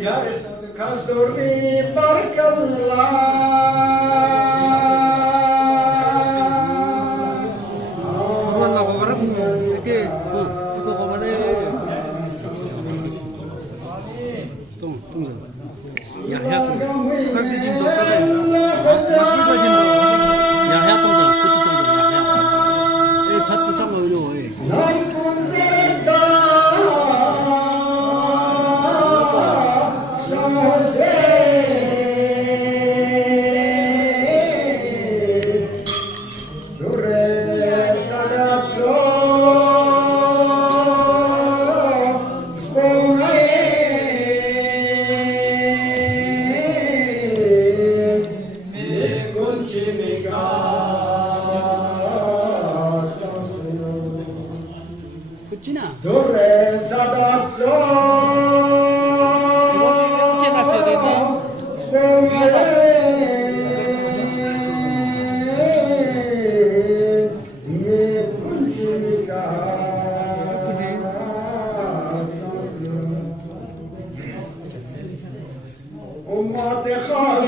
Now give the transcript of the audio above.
Kasduri Wala ko parang iki ito ko mana tung Yahya tung first jin do sa hai makbul jin do Yahya tung kutu tung Yahya e chat pu chang lo yo e Kucina. Dore sadazzo Kucina jadi ni. Ummate khas